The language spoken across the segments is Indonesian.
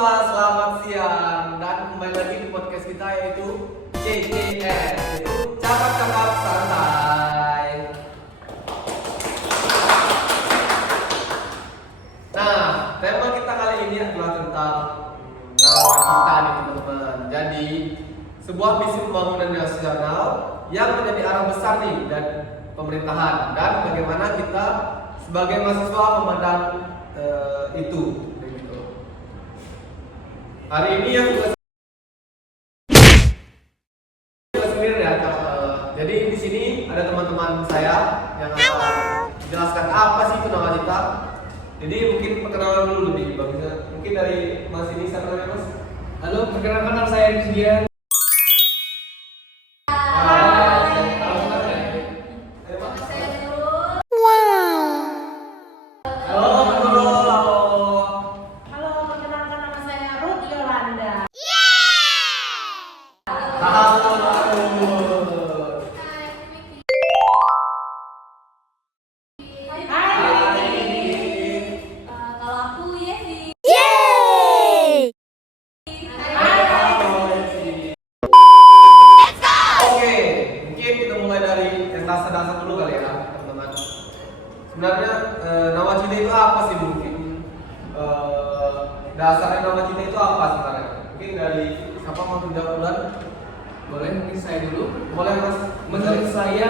semua, selamat siang dan kembali lagi di podcast kita yaitu CCS, yaitu cakap-cakap santai. Nah, tema kita kali ini adalah tentang nawacita nih teman-teman. Jadi, sebuah visi pembangunan nasional yang menjadi arah besar nih dan pemerintahan dan bagaimana kita sebagai mahasiswa memandang itu. Hari ini yang sendiri ya. Jadi di sini ada teman-teman saya yang akan menjelaskan apa sih itu nawacita. Jadi mungkin perkenalan dulu nih, bagusnya. Mungkin dari Mas ini siapa namanya Mas? Halo, perkenalkan nama saya Rizdian. Dasar dulu kali ya teman-teman. Sebenarnya nawacita itu apa sih mungkin? Dasarnya nawacita itu apa sebenarnya? Mungkin dari siapa mau menjawab duluan? Boleh mungkin saya dulu. Boleh Mas. Menurut saya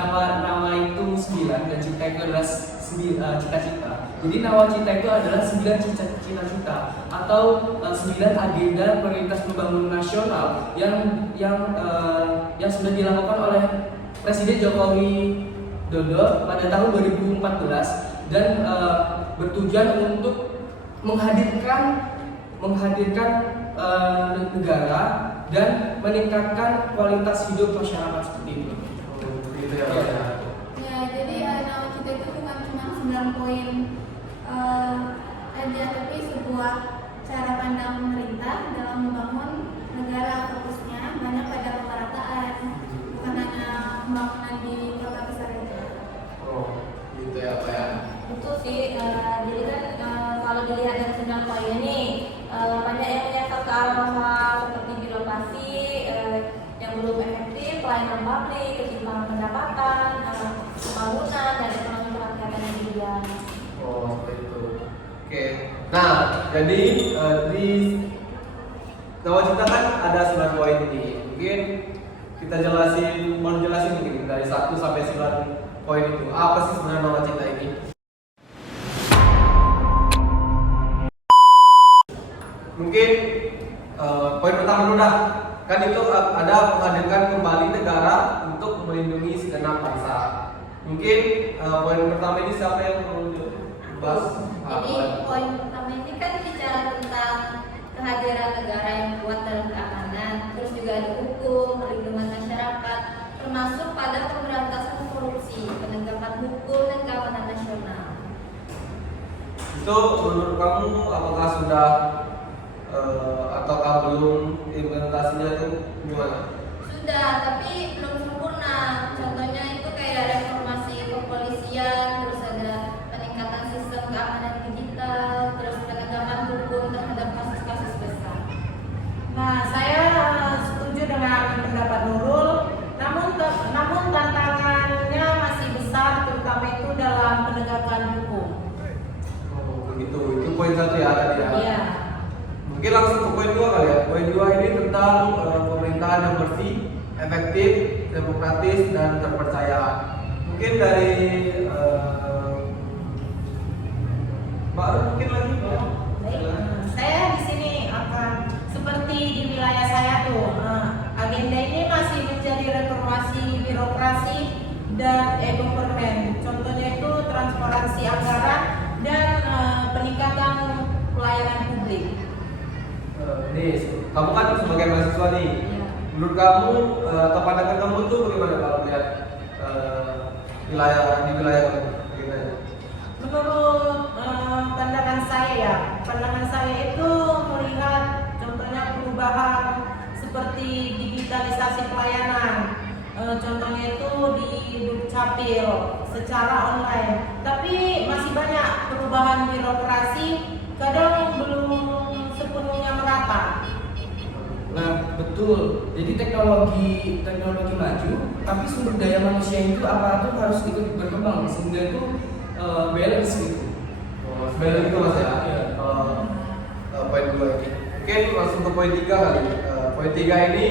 nama itu 9 dan cita itu adalah cita-cita. Jadi nawacita itu adalah 9 cita-cita atau 9 agenda prioritas pembangunan nasional yang sudah dilakukan oleh Presiden Jokowi Dodo pada tahun 2014 dan bertujuan untuk menghadirkan negara dan meningkatkan kualitas hidup masyarakat seperti itu. Gitu ya. Ya, jadi nawacita itu bukan cuma 9 poin aja, tapi sebuah cara pandang pemerintah dalam membangun negara. Fokusnya banyak pada pemerataan, bukan hanya pembangunan di kota besar itu. Oh, gitu ya Pak ya. Betul sih, jadi kan kalau dilihat dari 9 poin ini banyak yang menyasar ke arah seperti birokrasi yang belum efektif, pelayanan publik, ketimpangan pendapatan, pembangunan dan ekonomi kerakyatan juga. Oh, seperti itu. Oke. Nah, jadi di nawacita kan ada 9 poin ini. Mungkin kita mau jelasin mungkin dari 1 sampai 9 poin itu. Apa sih sebenarnya nawacita ini? Mungkin poin pertama dulu dah. Kan itu ada menghadirkan kembali negara untuk melindungi segenap bangsa. Mungkin poin pertama ini siapa yang mau bahas? Jadi poin pertama ini kan bicara tentang kehadiran negara yang kuat dalam keamanan, terus juga ada hukum, perlindungan masyarakat, termasuk pada pemberantasan korupsi, penegakan hukum dan keamanan nasional. Itu menurut kamu apakah sudah ataukah belum implementasinya itu gimana? Sudah, tapi belum sempurna. Contohnya itu kayak reformasi kepolisian, terus ada peningkatan sistem keamanan digital, terus penegakan hukum terhadap kasus-kasus besar. Nah, saya setuju dengan pendapat Nurul. Namun tantangannya masih besar, terutama itu dalam penegakan hukum. Oh begitu, itu poin 1 ya tadi ya. Iya. Mungkin langsung ke poin 2 kali ya. Poin 2 ini tentang pemerintahan yang bersih, efektif, demokratis dan terpercaya. Mungkin dari Mbak Ru, mungkin lagi Mbak. Saya di sini akan seperti di wilayah saya tuh. Agenda ini masih menjadi reformasi birokrasi dan e-government. Contohnya itu transparansi anggaran dan peningkatan pelayanan publik. Nih, kamu kan sebagai mahasiswa nih. Ya. Menurut kamu atau pandangan kamu tuh bagaimana kalau melihat di wilayah kamu? Bagaimana? Menurut pandangan saya itu melihat contohnya perubahan seperti digitalisasi pelayanan. Contohnya itu di Dukcapil secara online. Tapi masih banyak perubahan birokrasi, kadang belum sepenuhnya apa? Nah, betul. Jadi teknologi maju, tapi sumber daya manusia itu aparatur harus ikut berkembang sehingga itu balance gitu. Sebenarnya itu mas ya. Iya. Poin 2 ini. Mungkin langsung ke poin 3 kali. Poin 3 ini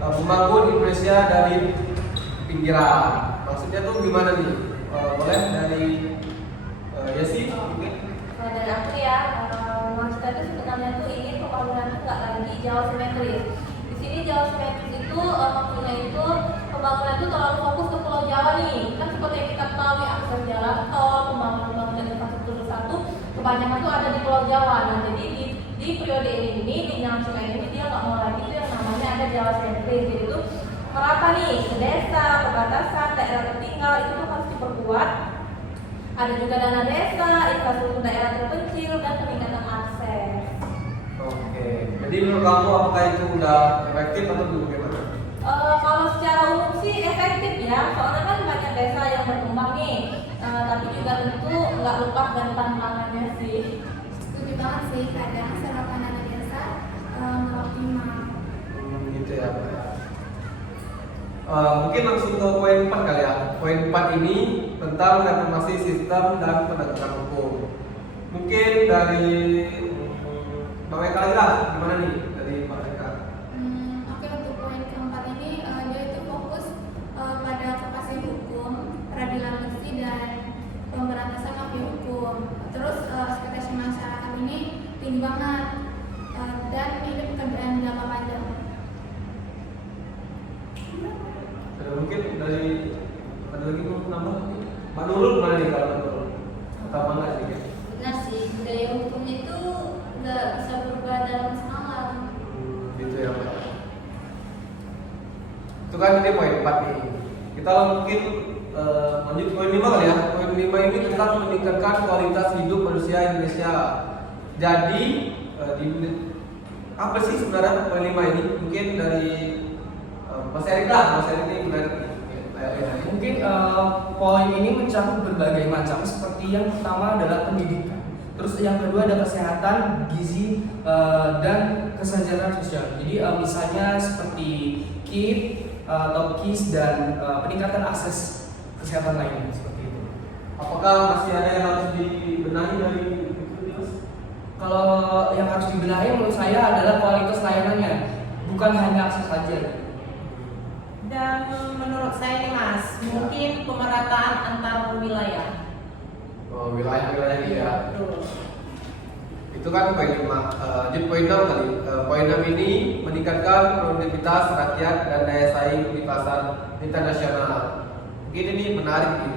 membangun Indonesia dari pinggiran. Maksudnya tuh gimana nih? Boleh dari Yesi mungkin? Kalau dari aku ya, kita itu sebenarnya tuh ingin pembangunan itu nggak lagi jauh simetris. Di sini jauh simetris itu maksudnya itu pembangunan itu terlalu fokus ke Pulau Jawa nih. Kan seperti yang kita tahu ya, akses jalan tol, pembangunan infrastruktur satu, kebanyakan tuh ada di Pulau Jawa. Nah jadi di periode ini di Nyangsungan ini dia nggak mau lagi tuh yang namanya ada Jawa sentris. Jadi itu merata nih ke desa, perbatasan, daerah tertinggal itu tuh harus diperkuat. Ada juga dana desa, infrastruktur daerah terpencil, dan peningkatan akses. Oke. Jadi menurut kamu apakah itu udah efektif atau belum bagaimana? Kalau secara umum sih efektif ya, soalnya kan banyak desa yang berkembang nih. Tapi juga tentu nggak lupa dan tantangannya sih. Setuju banget sih, kadang serapan dana desa nggak optimal. Gitu ya. Mungkin langsung ke poin 4 kali ya. Poin 4 ini tentang reformasi sistem dan penegakan hukum. Mungkin dari Mbak Eka lagi lah, gimana nih dari Mbak Eka? Oke, untuk poin keempat ini dia itu fokus pada kepastian hukum, peradilan bersih dan pemberantasan mafia hukum. Terus ekspektasi masyarakat ini tinggi banget dan ini pekerjaan jangka panjang. Mungkin dari ada lagi mau nambah? Mbak Nurul mana nih kalau Nurul? Atau apa nggak sedikit? Benar sih, budaya hukum itu nggak bisa berubah dalam semalam. Gitu ya Mbak. Itu kan ini poin 4 nih. Kita mungkin lanjut poin 5 kali ya. Poin 5 ini tentang meningkatkan kualitas hidup manusia Indonesia. Jadi apa sih sebenarnya poin 5 ini? Mungkin dari Mas Erik lah, Mas Erik ini menarik. Mungkin poin ini mencakup berbagai macam, seperti yang pertama adalah pendidikan, terus yang kedua ada kesehatan, gizi, dan kesejahteraan sosial. Jadi misalnya seperti KIP atau KIS dan peningkatan akses kesehatan lainnya seperti itu. Apakah masih ada yang harus dibenahi dari itu? Kalau yang harus dibenahi menurut saya adalah kualitas layanannya, bukan hanya akses saja. Dan menurut saya nih Mas, mungkin pemerataan antar wilayah. Oh, wilayah-wilayah gitu ya. Betul. Itu kan poin 5. Lanjut poin 6 tadi. Poin 6 ini meningkatkan produktivitas rakyat dan daya saing di pasar internasional. Mungkin ini menarik nih.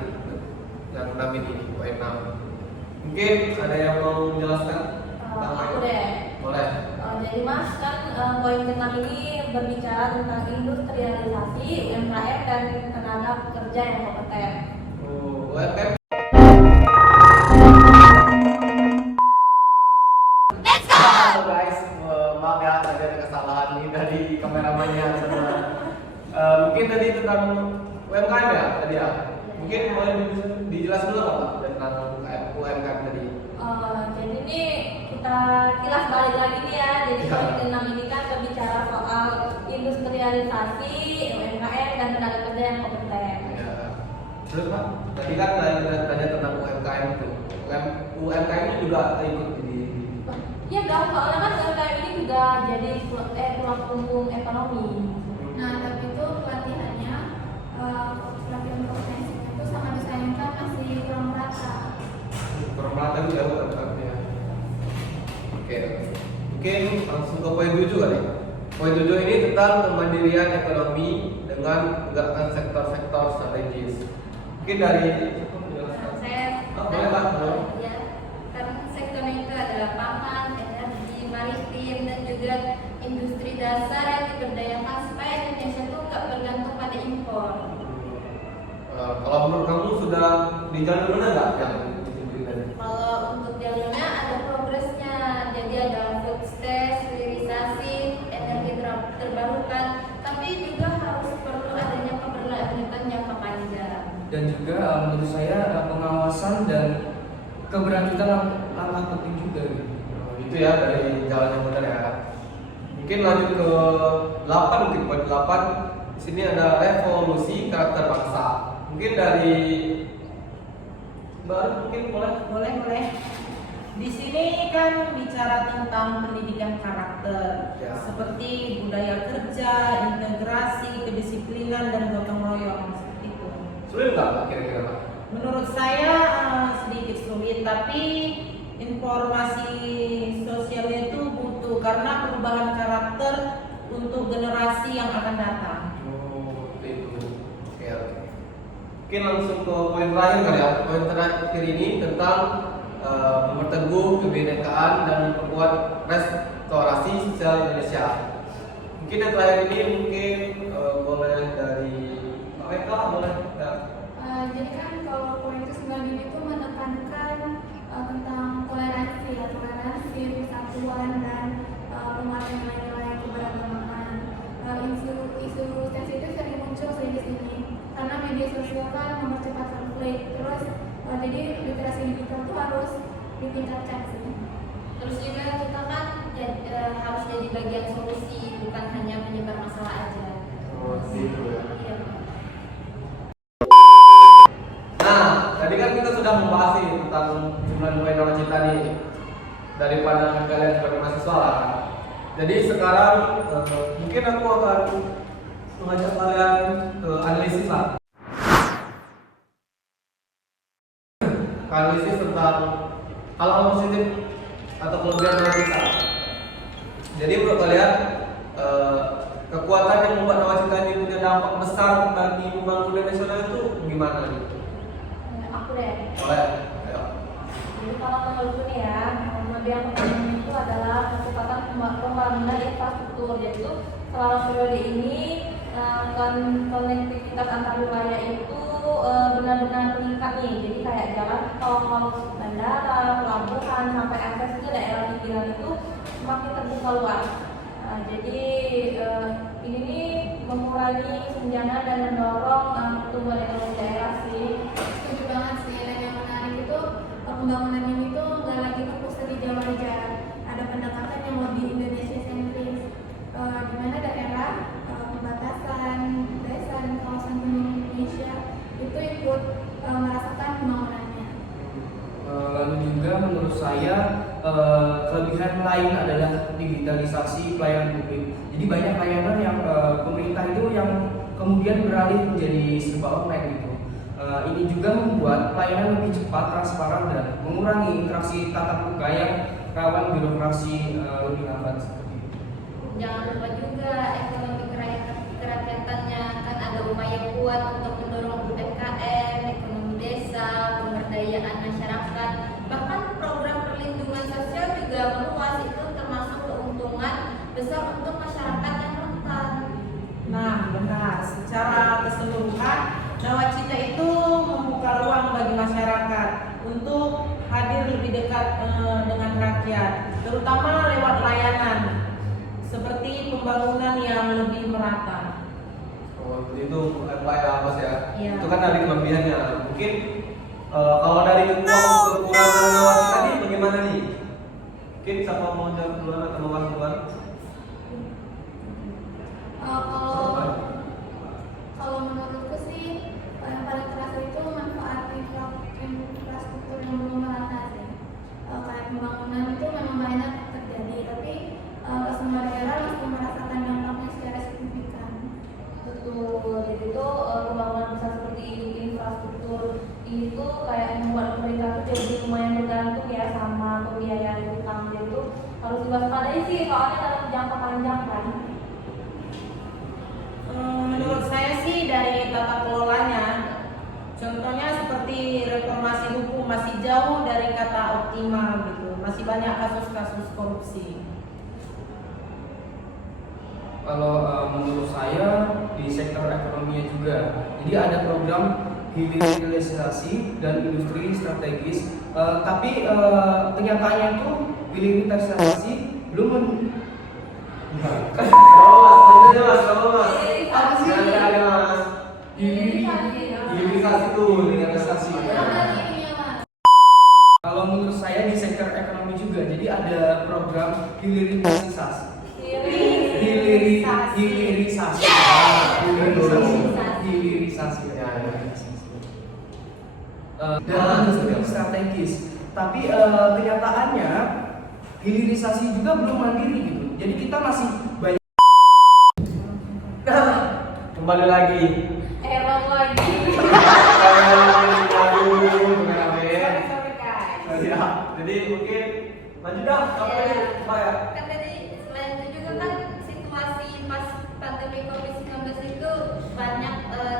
Yang 6 ini, poin 6. Mungkin ada yang mau menjelaskan? Aku deh. Boleh. Jadi Mas kan poin ke-6 ini berbicara tentang industrialisasi, UMKM dan tenaga kerja yang kompeten. Oh, UMKM. Halo guys, maaf ya tadi ada kesalahan nih dari kameramannya. Mungkin tadi tentang UMKM ya tadi ya. Mungkin boleh dijelaskan dulu apa tentang UMKM tadi. Jadi ini kita kilas balik lagi nih ya. Jadi poin ke-6 ini kan berbicara soal industrialisasi, UMKM dan tenaga kerja yang kompeten. Ya. Terus Pak, tadi kan tanya tentang UMKM itu. UMKM itu juga ikut di. Iya dong, soalnya kan UMKM ini juga jadi tulang punggung ekonomi. Nah, tapi itu pelatihannya, pelatihan profesinya itu sama disayangkan masih kurang merata. Kurang merata juga UMKM-nya. Oke. Mungkin langsung ke poin 7 kali. Poin 7 ini tentang kemandirian ekonomi dengan menegakkan sektor-sektor strategis. Mungkin dari Saya boleh Pak. ya, karena sektornya itu adalah pangan, energi, maritim, dan juga industri dasar yang diberdayakan supaya Indonesia itu nggak bergantung pada impor. Kalau menurut kamu sudah di jalur mana nggak yang itu tadi? Kalau untuk jalurnya ada progresnya, jadi ada food stage, hilirisasi, energi terbarukan, tapi juga harus perlu adanya keberlanjutan jangka panjang. Dan juga menurut saya pengawasan dan keberlanjutan langkah penting juga gitu. Itu ya dari jalan yang benar ya. Mungkin lanjut ke 8, mungkin poin 8. Di sini ada revolusi karakter bangsa. Mungkin dari Mbak, mungkin Boleh. Di sini kan bicara tentang pendidikan karakter, Ya. seperti budaya kerja, integrasi, kedisiplinan dan gotong royong seperti itu. sulit nggak Mbak, kira-kira Mbak? Menurut saya sedikit sulit, tapi informasi sosialnya itu butuh karena perubahan karakter untuk generasi yang akan datang. Oh, seperti itu. Oke. Mungkin langsung ke poin terakhir kali ya. Poin terakhir ini tentang memperteguh kebinekaan dan memperkuat restorasi sosial Indonesia. Mungkin yang terakhir ini mungkin boleh dari Pak Eka, boleh ya. Jadi kan kalau poin ke-9 ini tuh menekankan tentang toleransi persatuan dan penguatan nilai-nilai keberagaman. Isu sensitif sering muncul di sini karena media sosial kan mempercepat konflik. Terus jadi literasi digital tuh harus ditingkatkan sih. Terus juga kita kan harus jadi bagian solusi, bukan hanya penyebar masalah aja. Oh, gitu ya. Iya. Nah, tadi kan kita sudah membahas nih tentang 9 poin nawacita nih dari pandangan kalian sebagai mahasiswa lah. Jadi sekarang mungkin aku akan mengajak kalian ke analisis lah. Analisis tentang hal-hal positif atau kelebihan nawacita. Jadi menurut kalian kekuatan yang membuat nawacita ini punya dampak besar bagi pembangunan nasional itu gimana gitu? Aku deh. Boleh, ayo. Jadi kalau menurutku nih ya, yang pertama itu adalah kecepatan pembangunan infrastruktur. Jadi itu selama periode ini konektivitas antar wilayah itu benar-benar meningkat nih. Jadi kayak jalan tol, bandara, pelabuhan sampai akses ke daerah pinggiran itu semakin terbuka luas. Jadi ini nih mengurangi kesenjangan dan mendorong pertumbuhan ekonomi daerah sih. Setuju banget sih. Dan yang menarik itu pembangunan ini tuh nggak lagi terpusat di Jawa aja. Ada pendekatan yang lebih Indonesia sentris, di mana daerah perbatasan desa dan kawasan gunung Indonesia itu ikut merasakan pembangunannya. Lalu juga menurut saya kelebihan lain adalah digitalisasi pelayanan publik. Jadi banyak layanan yang pemerintah itu yang kemudian beralih menjadi serba online gitu. Ini juga membuat pelayanan lebih cepat, transparan dan mengurangi interaksi tatap muka yang rawan birokrasi lebih lambat seperti itu. Jangan lupa juga ekonomi kerakyatannya, kan ada upaya kuat untuk mendorong UMKM, ekonomi desa, pemberdayaan masyarakat, bahkan program perlindungan sosial juga meluas, itu termasuk keuntungan besar untuk masyarakat yang rentan. Nah, benar. Secara keseluruhan, nawacita itu membuka ruang bagi masyarakat untuk hadir lebih dekat dengan rakyat, terutama lewat layanan seperti pembangunan yang lebih merata. Oh, itu Pak ya, Mas ya. Iya. Itu kan dari kelebihannya. Mungkin kalau dari kekurangan nawacita ini bagaimana nih? Mungkin siapa mau jawab duluan atau mau masuk duluan? Kalau menurutku sih yang paling terasa itu manfaat infrastruktur yang belum merata sih. Kayak pembangunan itu memang banyak terjadi, tapi semua daerah langsung merasakan dampaknya secara signifikan. Betul, jadi itu pembangunan besar seperti infrastruktur ini tuh kayak membuat pemerintah tuh jadi lumayan bergantung ya sama pembiayaan utang. Jadi itu harus diwaspadai sih, soalnya dalam jangka panjang kan. Menurut saya sih dari tata kelolanya, contohnya seperti reformasi hukum masih jauh dari kata optimal gitu, masih banyak kasus-kasus korupsi. Kalau menurut saya di sektor ekonominya juga, jadi ada program hilirisasi dan industri strategis, tapi kenyataannya itu hilirisasi belum Apa sih? Ada Mas. Hilirisasi tuh, hilirisasi. Kalau menurut saya di sektor ekonomi juga, jadi ada program hilirisasi. hilirisasi Ya, ya. Dan industri strategis. Tapi kenyataannya hilirisasi juga belum mandiri gitu. Jadi kita masih banyak. Kembali lagi. Error lagi. Sorry guys. Ya, jadi mungkin lanjut dah. Apa lagi? Mbak ya? Kan tadi selain itu juga kan situasi pas pandemi COVID-19 itu banyak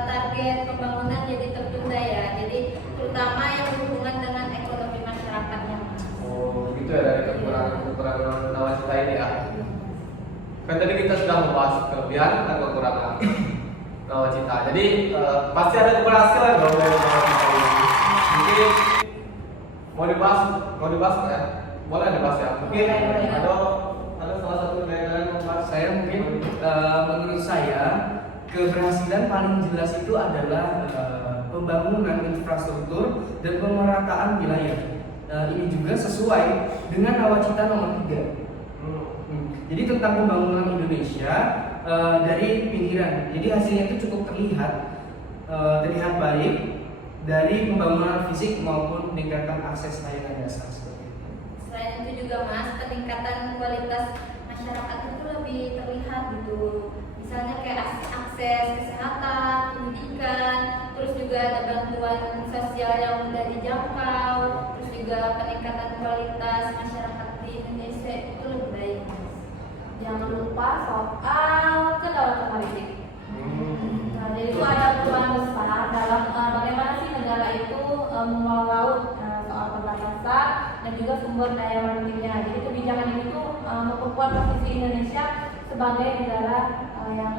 target pembangunan jadi tertunda ya. Jadi terutama yang berhubungan dengan ekonomi masyarakatnya. Oh, gitu ya dari kekurangan nawacita ini ya. Kan tadi kita sudah membahas kelebihan dan kekurangan nawacita. Jadi pasti ada keberhasilan dong dari nawacita ini. Mungkin mau dibahas nggak ya? Boleh dibahas ya. Mungkin Boleh. ada salah satu dari kalian mau bahas? Saya mungkin menurut saya keberhasilan paling jelas itu adalah pembangunan infrastruktur dan pemerataan wilayah. Ini juga sesuai dengan nawacita nomor 3. Jadi tentang pembangunan Indonesia dari pinggiran. Jadi hasilnya itu cukup terlihat baik dari pembangunan fisik maupun peningkatan akses layanan dasar seperti itu. Selain itu juga Mas, peningkatan kualitas masyarakat itu lebih terlihat gitu. Misalnya kayak akses kesehatan, pendidikan, terus juga ada bantuan sosial yang mudah dijangkau, terus juga peningkatan kualitas masyarakat di Indonesia itu lebih baik. Jangan lupa soal kedaulatan maritim. Nah, jadi itu ada peluang besar dalam bagaimana sih negara itu mengelola laut, soal perbatasan dan juga sumber daya maritimnya. Jadi kebijakan ini tuh memperkuat posisi Indonesia sebagai negara yang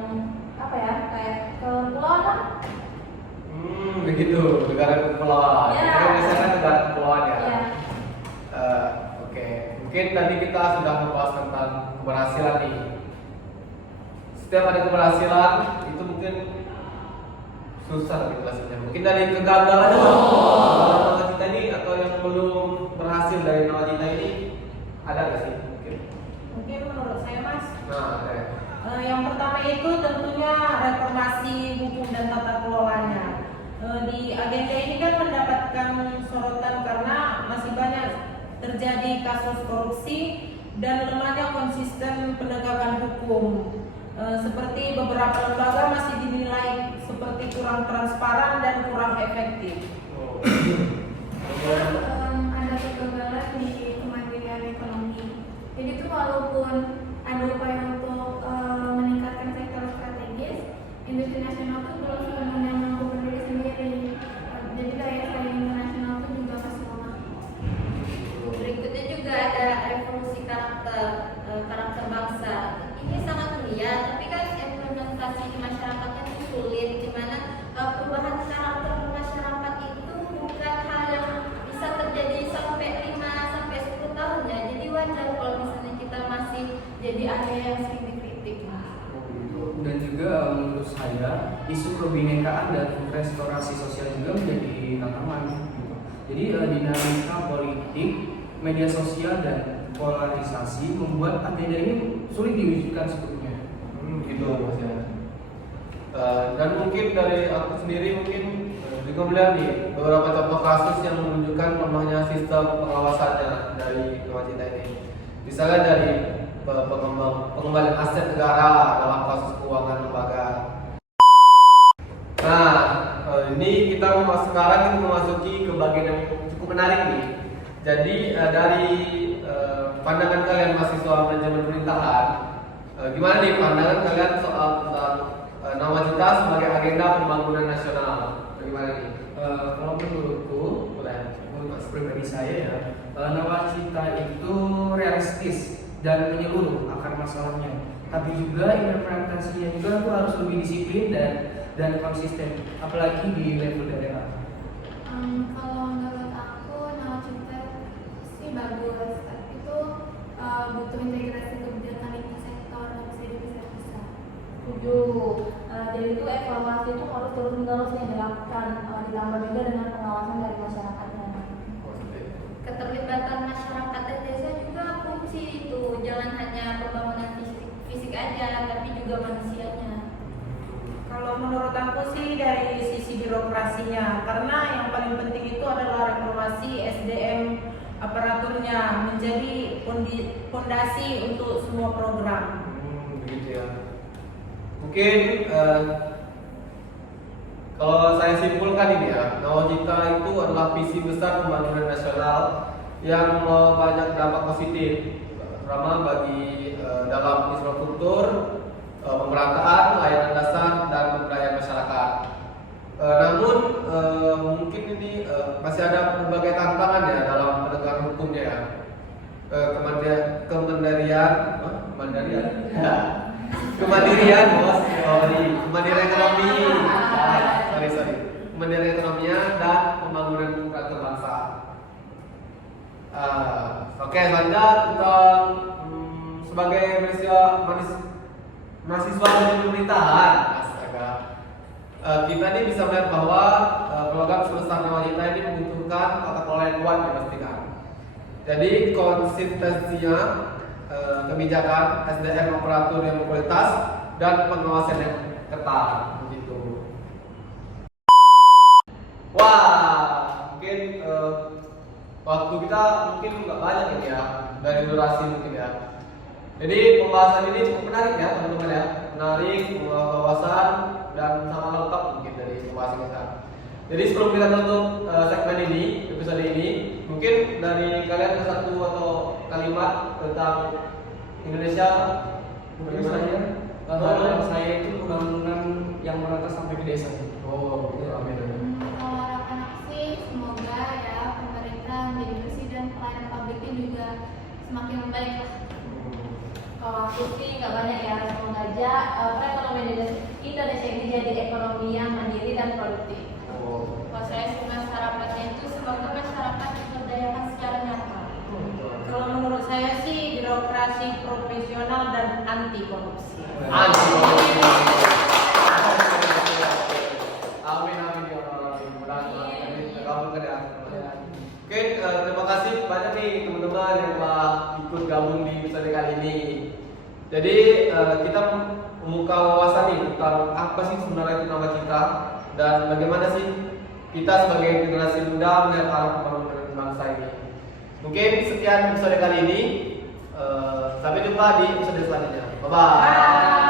apa ya, kayak kepulauan lah. Begitu, negara kepulauan. Ya. Kita biasanya kan negara kepulauan ya. Ya. Oke, mungkin tadi kita sudah membahas tentang keberhasilan nih. Setiap ada keberhasilan itu mungkin susah dijelasinnya. Mungkin dari kegagalan nawacita ini atau yang belum berhasil dari nawacita ini ada nggak sih? Mungkin menurut saya Mas, Nah, ada ya. yang pertama itu tentunya reformasi hukum dan tata kelolanya. Di agenda ini kan mendapatkan sorotan karena masih banyak terjadi kasus korupsi dan lemahnya konsisten penegakan hukum. Seperti beberapa lembaga masih dinilai seperti kurang transparan dan kurang efektif. Oh. Ada kegagalan di kemandirian ekonomi. Jadi tuh walaupun ada upaya untuk meningkatkan sektor strategis, industri nasional tuh belum sepenuhnya mampu berdiri sendiri. Jadi daya saing internasional tuh juga masih lemah. Berikutnya juga ada revolusi karakter bangsa. Ini sangat mulia, tapi kan implementasi di masyarakatnya itu sulit, di mana perubahan karakter masyarakat itu bukan hal yang bisa terjadi sampai 5 sampai 10 tahun ya. Jadi wajar kalau misalnya kita masih jadi ada yang sering dikritik. Dan juga menurut saya isu kebinekaan dan restorasi sosial juga menjadi tantangan gitu. Jadi dinamika politik, media sosial dan polarisasi membuat agenda ini sulit diwujudkan sebelumnya. Gitu Mas ya. Dan mungkin dari aku sendiri mungkin juga melihat nih beberapa contoh kasus yang menunjukkan lemahnya sistem pengawasannya dari nawacita ini. Misalnya dari pengembalian aset negara dalam kasus keuangan lembaga. Nah, ini kita sekarang kita memasuki ke bagian yang cukup menarik nih. Jadi dari pandangan kalian mahasiswa manajemen pemerintahan, gimana nih pandangan kalian soal tentang nawacita sebagai agenda pembangunan nasional? Bagaimana nih? Kalau menurutku, menurut pribadi saya ya, nawacita itu realistis dan menyeluruh akar masalahnya. Tapi juga implementasinya juga aku harus lebih disiplin dan konsisten, apalagi di level daerah. Kalau menurut aku nawacita sih bagus, tapi itu butuh integrasi kebijakan lintas sektor, nggak bisa dipisah-pisah. Setuju. Jadi itu evaluasi itu harus terus-menerus yang dilakukan, ditambah juga dengan pengawasan dari masyarakatnya. Keterlibatan masyarakat dan desa juga fungsi itu, jangan hanya pembangunan fisik aja, tapi juga manusianya. Kalau menurut aku sih dari sisi birokrasinya, karena yang paling penting itu adalah reformasi SDM aparaturnya menjadi fondasi untuk semua program. Begitu ya. Mungkin kalau saya simpulkan ini ya, Nawacita itu adalah visi besar pembangunan nasional yang banyak dampak positif, terutama bagi dalam infrastruktur, pemerataan, layanan dasar, dan pemberdayaan masyarakat. Namun mungkin ini masih ada berbagai tantangan ya dalam penegakan hukumnya ya. Kemandirian bos, kemandirian ekonomi, kemandirian ekonominya dan pembangunan karakter bangsa. Oke, selanjutnya tentang sebagai mahasiswa dari pemerintahan, astaga. Kita ini bisa melihat bahwa program sebesar Nawacita ini membutuhkan tata kelola yang kuat ya pastikan. Jadi konsistensinya kebijakan SDM operator yang berkualitas dan pengawasan yang ketat begitu. Wah, mungkin waktu kita mungkin nggak banyak ini ya dari durasi mungkin ya. Jadi pembahasan ini cukup menarik ya teman-teman ya, menarik, wawasan dan sangat lengkap mungkin dari pembahasan kita. Jadi sebelum kita tutup segmen ini, episode ini, mungkin dari kalian ada satu atau kalimat tentang Indonesia bagaimana ya? Saya itu pembangunan yang merata sampai ke desa. Oh, amin. Kalau harapan aku sih semoga ya pemerintah menjadi bersih dan pelayanan publiknya juga semakin membaik lah. Kalau aku sih nggak banyak ya, semoga aja perekonomian Indonesia ini jadi ekonomi yang mandiri dan produktif. Kalau saya sebenarnya harapannya itu semoga masyarakat diberdayakan secara nyata. Kalau menurut saya sih birokrasi profesional dan anti korupsi. Amin amin ya Allah. Mudah-mudahan kabulkan ya. Oke, terima kasih banyak nih teman-teman yang telah ikut gabung di episode kali ini. Jadi kita membuka wawasan nih tentang apa sih sebenarnya itu Nawacita dan bagaimana sih kita sebagai generasi muda melihat arah pembangunan bangsa ini. Mungkin sekian episode kali ini. Sampai jumpa di episode selanjutnya. Bye bye.